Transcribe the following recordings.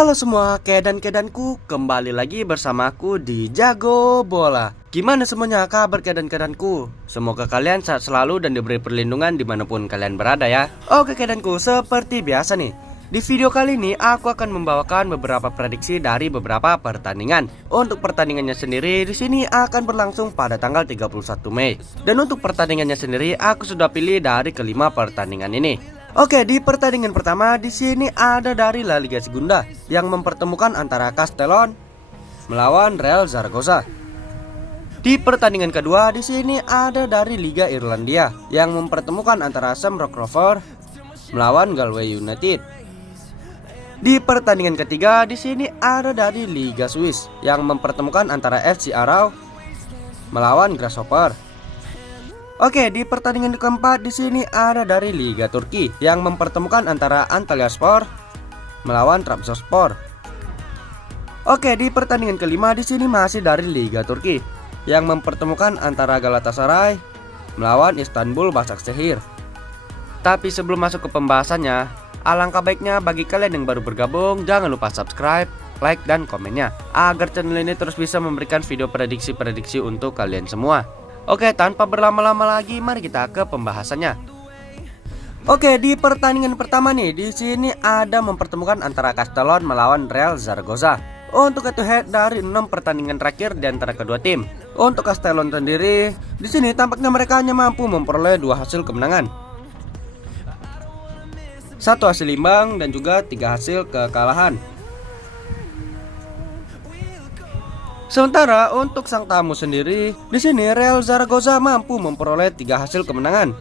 Halo semua, kedan-kedanku, kembali lagi bersamaku di Jago Bola. Gimana semuanya kabar kedan-kedanku? Semoga kalian sehat selalu dan diberi perlindungan dimanapun kalian berada ya. Oke kedanku, seperti biasa nih, di video kali ini aku akan membawakan beberapa prediksi dari beberapa pertandingan. Untuk pertandingannya sendiri di sini akan berlangsung pada tanggal 31 Mei. Dan untuk pertandingannya sendiri aku sudah pilih dari kelima pertandingan ini. Oke, di pertandingan pertama di sini ada dari La Liga Segunda yang mempertemukan antara Castellón melawan Real Zaragoza. Di pertandingan kedua di sini ada dari Liga Irlandia yang mempertemukan antara Shamrock Rovers melawan Galway United. Di pertandingan ketiga di sini ada dari Liga Swiss yang mempertemukan antara FC Aarau melawan Grasshopper. Oke, di pertandingan keempat di sini ada dari Liga Turki yang mempertemukan antara Antalyaspor melawan Trabzonspor. Oke, di pertandingan kelima di sini masih dari Liga Turki yang mempertemukan antara Galatasaray melawan Istanbul Başakşehir. Tapi sebelum masuk ke pembahasannya, alangkah baiknya bagi kalian yang baru bergabung jangan lupa subscribe, like dan komennya agar channel ini terus bisa memberikan video prediksi-prediksi untuk kalian semua. Oke, tanpa berlama-lama lagi, mari kita ke pembahasannya. Oke, di pertandingan pertama nih, di sini ada mempertemukan antara Castellón melawan Real Zaragoza. Untuk head to head dari 6 pertandingan terakhir di antara kedua tim. Untuk Castellón sendiri, di sini tampaknya mereka hanya mampu memperoleh 2 hasil kemenangan, 1 hasil imbang dan juga 3 hasil kekalahan. Sementara untuk sang tamu sendiri, di sini Real Zaragoza mampu memperoleh 3 hasil kemenangan,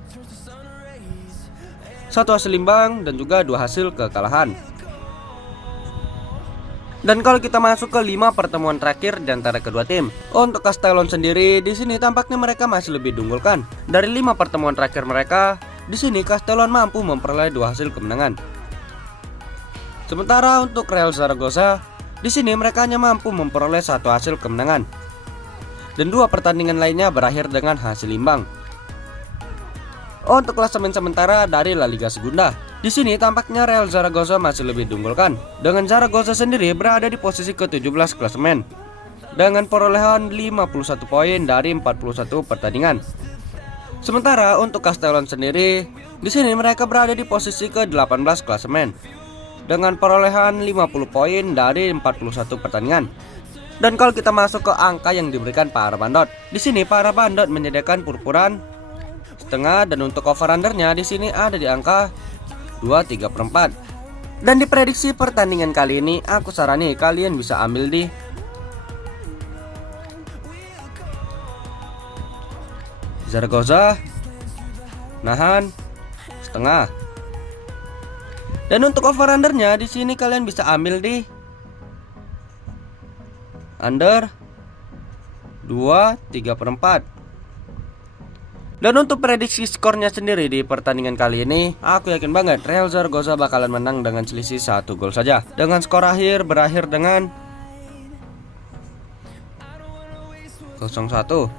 1 hasil imbang dan juga 2 hasil kekalahan. Dan kalau kita masuk ke 5 pertemuan terakhir di antara kedua tim, untuk Castellón sendiri di sini tampaknya mereka masih lebih diunggulkan. Dari 5 pertemuan terakhir mereka, di sini Castellón mampu memperoleh 2 hasil kemenangan. Sementara untuk Real Zaragoza, di sini mereka hanya mampu memperoleh 1 hasil kemenangan dan 2 pertandingan lainnya berakhir dengan hasil imbang. Untuk klasemen sementara dari La Liga Segunda, di sini tampaknya Real Zaragoza masih lebih diunggulkan, dengan Zaragoza sendiri berada di posisi ke-17 klasemen dengan perolehan 51 poin dari 41 pertandingan. Sementara untuk Castellón sendiri, di sini mereka berada di posisi ke-18 klasemen dengan perolehan 50 poin dari 41 pertandingan. Dan kalau kita masuk ke angka yang diberikan para bandot, di sini para bandot menyediakan purpuran setengah dan untuk over undernya di sini ada di angka 2,3/4. Dan di prediksi pertandingan kali ini aku sarani kalian bisa ambil di Zaragoza nahan setengah. Dan untuk over undernya di sini kalian bisa ambil di under 2,3/4. Dan untuk prediksi skornya sendiri di pertandingan kali ini, aku yakin banget Real Zaragoza bakalan menang dengan selisih 1 gol saja. Dengan skor akhir berakhir dengan 0-1.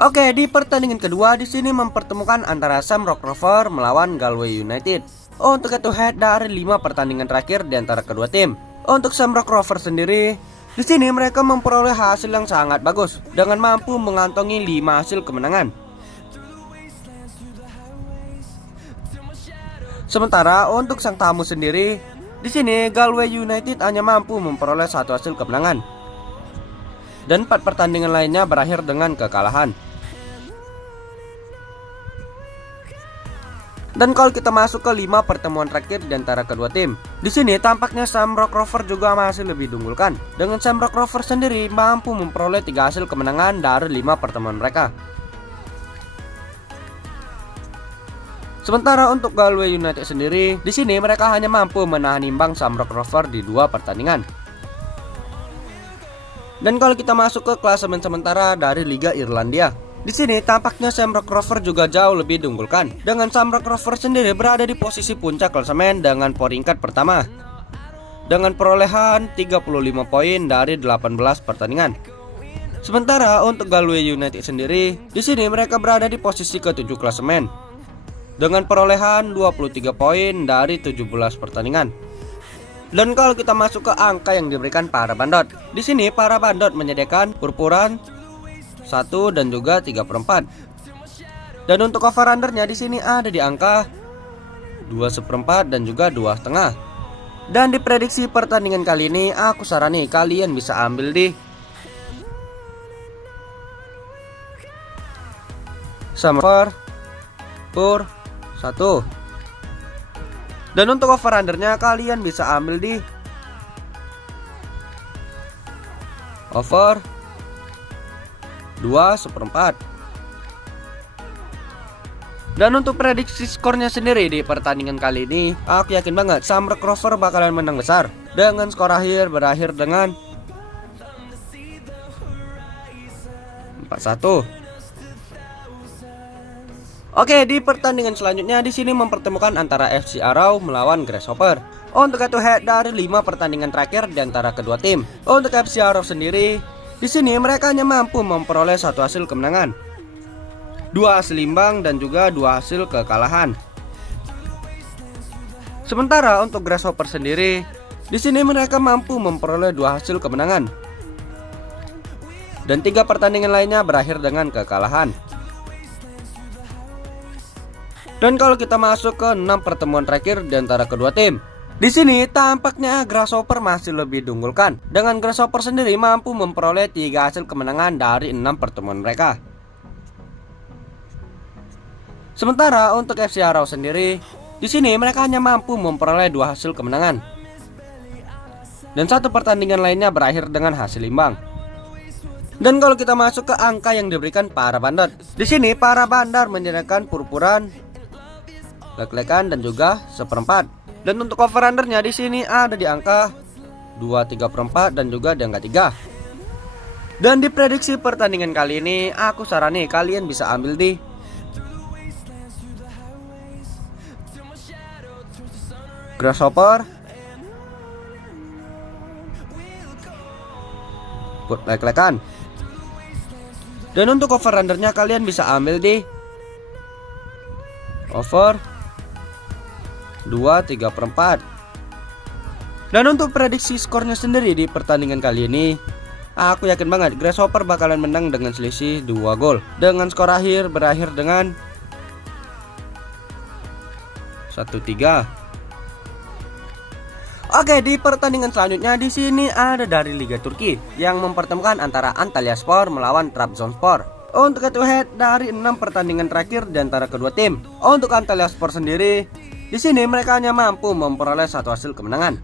Oke, di pertandingan kedua di sini mempertemukan antara Shamrock Rovers melawan Galway United. Untuk head to head dari 5 pertandingan terakhir di antara kedua tim. Untuk Shamrock Rovers sendiri, di sini mereka memperoleh hasil yang sangat bagus dengan mampu mengantongi 5 hasil kemenangan. Sementara untuk sang tamu sendiri, di sini Galway United hanya mampu memperoleh 1 hasil kemenangan dan 4 pertandingan lainnya berakhir dengan kekalahan. Dan kalau kita masuk ke 5 pertemuan terakhir di antara kedua tim, di sini tampaknya Shamrock Rovers juga masih lebih diunggulkan. Dengan Shamrock Rovers sendiri mampu memperoleh 3 hasil kemenangan dari 5 pertemuan mereka. Sementara untuk Galway United sendiri, di sini mereka hanya mampu menahan imbang Shamrock Rovers di 2 pertandingan. Dan kalau kita masuk ke klasemen sementara dari Liga Irlandia, di sini tampaknya Shamrock Rovers juga jauh lebih diunggulkan. Dengan Shamrock Rovers sendiri berada di posisi puncak klasemen dengan peringkat pertama dengan perolehan 35 poin dari 18 pertandingan. Sementara untuk Galway United sendiri, di sini mereka berada di posisi ke-7 klasemen dengan perolehan 23 poin dari 17 pertandingan. Dan kalau kita masuk ke angka yang diberikan para bandot, di sini para bandot menyediakan purpuran 1 dan juga 3/4. Dan untuk over undernya di sini ada di angka 2/4 dan juga 2,5. Dan diprediksi pertandingan kali ini aku sarani kalian bisa ambil di sama pur 1. Dan untuk over undernya kalian bisa ambil di over 2/4. Dan untuk prediksi skornya sendiri di pertandingan kali ini, aku yakin banget Summer Rover bakalan menang besar dengan skor akhir berakhir dengan 4-1. Oke, di pertandingan selanjutnya di sini mempertemukan antara FC Arrow melawan Grasshopper. Untuk head to head dari 5 pertandingan terakhir di antara kedua tim. Untuk FC Arrow sendiri, di sini mereka hanya mampu memperoleh 1 hasil kemenangan, 2 hasil imbang dan juga 2 hasil kekalahan. Sementara untuk Grasshopper sendiri, di sini mereka mampu memperoleh 2 hasil kemenangan dan 3 pertandingan lainnya berakhir dengan kekalahan. Dan kalau kita masuk ke 6 pertemuan terakhir di antara kedua tim, di sini tampaknya Grasshopper masih lebih diunggulkan. Dengan Grasshopper sendiri mampu memperoleh 3 hasil kemenangan dari 6 pertemuan mereka. Sementara untuk FC Arrow sendiri, di sini mereka hanya mampu memperoleh 2 hasil kemenangan dan 1 pertandingan lainnya berakhir dengan hasil imbang. Dan kalau kita masuk ke angka yang diberikan para bandar, di sini para bandar menyediakan purpuran, lek-lekan dan juga 1/4. Dan untuk over undernya di sini ada di angka 2/3/4 dan juga di angka 3. Dan diprediksi pertandingan kali ini aku sarani kalian bisa ambil di Grasshopper, lek-lekan. Dan untuk over undernya kalian bisa ambil di over 2/3/4. Dan untuk prediksi skornya sendiri di pertandingan kali ini, aku yakin banget Grasshopper bakalan menang dengan selisih 2 gol dengan skor akhir berakhir dengan 1-3. Oke, di pertandingan selanjutnya di sini ada dari Liga Turki yang mempertemukan antara Antalyaspor melawan Trabzonspor. Untuk head to head dari 6 pertandingan terakhir di antara kedua tim, untuk Antalyaspor sendiri, di sini mereka hanya mampu memperoleh 1 hasil kemenangan,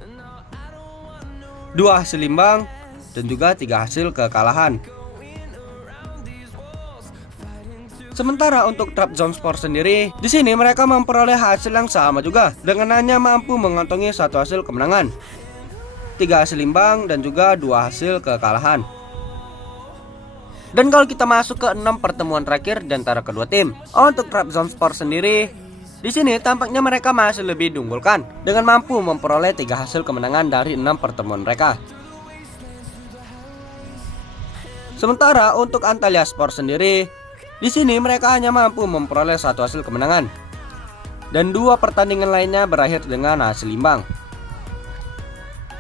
2 hasil imbang dan juga 3 hasil kekalahan. Sementara untuk Trabzonspor sendiri, di sini mereka memperoleh hasil yang sama juga dengan hanya mampu mengantongi 1 hasil kemenangan, 3 hasil imbang dan juga 2 hasil kekalahan. Dan kalau kita masuk ke 6 pertemuan terakhir di antara kedua tim, untuk Trabzonspor sendiri, di sini tampaknya mereka masih lebih diunggulkan dengan mampu memperoleh 3 hasil kemenangan dari 6 pertemuan mereka. Sementara untuk Antalyaspor sendiri, di sini mereka hanya mampu memperoleh 1 hasil kemenangan dan 2 pertandingan lainnya berakhir dengan hasil imbang.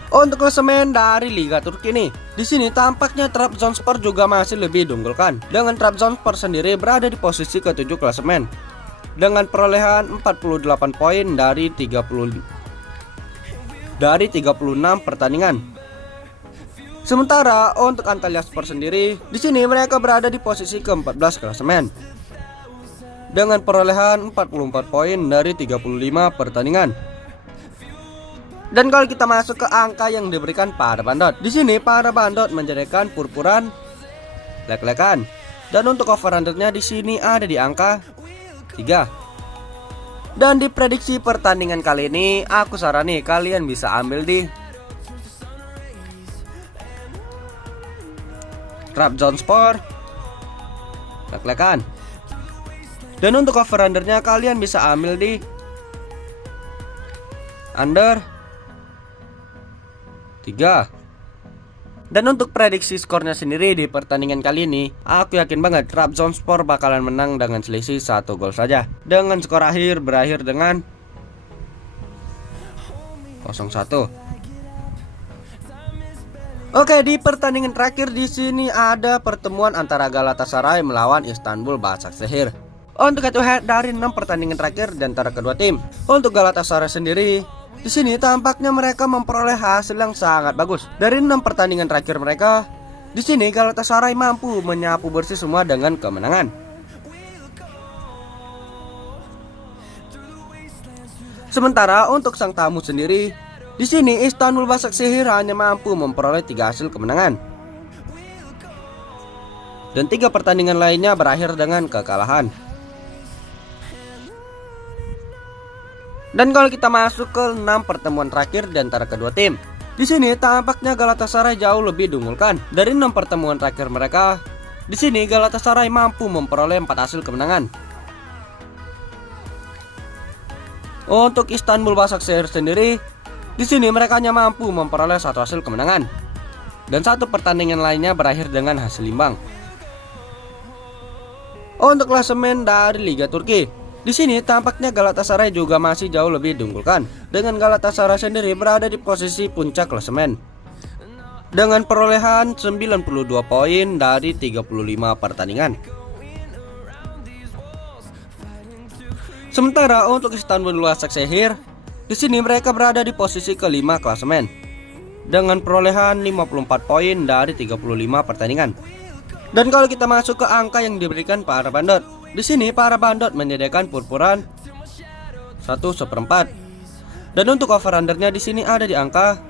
Untuk klasemen dari Liga Turki nih, di sini tampaknya Trabzonspor juga masih lebih diunggulkan dengan Trabzonspor sendiri berada di posisi ke-7 klasemen dengan perolehan 48 poin dari 36 pertandingan. Sementara untuk Antalyaspor sendiri, di sini mereka berada di posisi ke-14 klasemen dengan perolehan 44 poin dari 35 pertandingan. Dan kalau kita masuk ke angka yang diberikan para bandot, di sini para bandot menjadikan purpuran, lek-lekan. Dan untuk over undernya di sini ada di angka 3. Dan diprediksi pertandingan kali ini aku sarani kalian bisa ambil di Trabzonspor, lek-lekan. Dan untuk over undernya kalian bisa ambil di under 3. Dan untuk prediksi skornya sendiri di pertandingan kali ini, aku yakin banget Trabzonspor bakalan menang dengan selisih 1 gol saja dengan skor akhir berakhir dengan 0-1. Oke, di pertandingan terakhir di sini ada pertemuan antara Galatasaray melawan Istanbul Başakşehir. Untuk head to head dari 6 pertandingan terakhir di antara kedua tim. Untuk Galatasaray sendiri, di sini tampaknya mereka memperoleh hasil yang sangat bagus. Dari 6 pertandingan terakhir mereka, di sini Galatasaray mampu menyapu bersih semua dengan kemenangan. Sementara untuk sang tamu sendiri, di sini Istanbul Başakşehir hanya mampu memperoleh 3 hasil kemenangan. Dan 3 pertandingan lainnya berakhir dengan kekalahan. Dan kalau kita masuk ke 6 pertemuan terakhir di antara kedua tim, di sini tampaknya Galatasaray jauh lebih diunggulkan. Dari 6 pertemuan terakhir mereka, di sini Galatasaray mampu memperoleh 4 hasil kemenangan. Untuk Istanbul Başakşehir sendiri, di sini mereka hanya mampu memperoleh 1 hasil kemenangan. Dan 1 pertandingan lainnya berakhir dengan hasil imbang. Untuk klasemen dari Liga Turki, di sini tampaknya Galatasaray juga masih jauh lebih diunggulkan. Dengan Galatasaray sendiri berada di posisi puncak klasemen dengan perolehan 92 poin dari 35 pertandingan. Sementara untuk Istanbul Başakşehir, di sini mereka berada di posisi kelima klasemen dengan perolehan 54 poin dari 35 pertandingan. Dan kalau kita masuk ke angka yang diberikan para bandot, di sini para bandot menyediakan purpuran 1/4. Dan untuk over undernya di sini ada di angka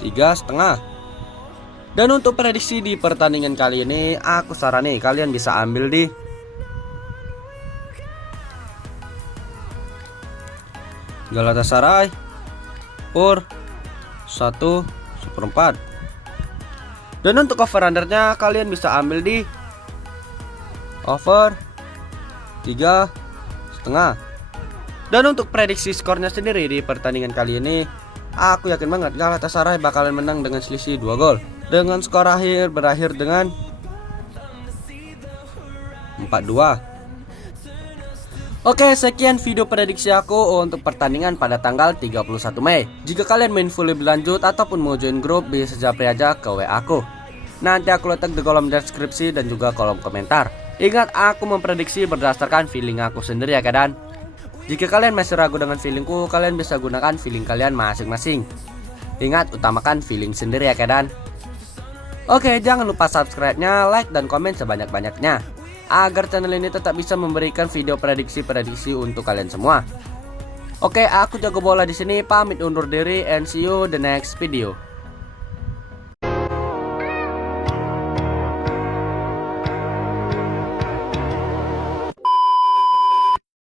3,5. Dan untuk prediksi di pertandingan kali ini, aku sarani kalian bisa ambil di Galatasaray per 1/4. Dan untuk over undernya kalian bisa ambil di over 3,5. Dan untuk prediksi skornya sendiri di pertandingan kali ini, aku yakin banget Galatasaray bakalan menang dengan selisih 2 gol. Dengan skor akhir berakhir dengan 4-2. Oke, sekian video prediksi aku untuk pertandingan pada tanggal 31 Mei. Jika kalian main fully berlanjut ataupun mau join grup, bisa japri aja ke WA aku. Nanti aku letak di kolom deskripsi dan juga kolom komentar. Ingat, aku memprediksi berdasarkan feeling aku sendiri ya keadaan. Jika kalian masih ragu dengan feelingku, kalian bisa gunakan feeling kalian masing-masing. Ingat, utamakan feeling sendiri ya keadaan. Oke, jangan lupa subscribe-nya, like dan komen sebanyak-banyaknya agar channel ini tetap bisa memberikan video prediksi-prediksi untuk kalian semua. Oke, aku Jago Bola di sini pamit undur diri and see you the next video.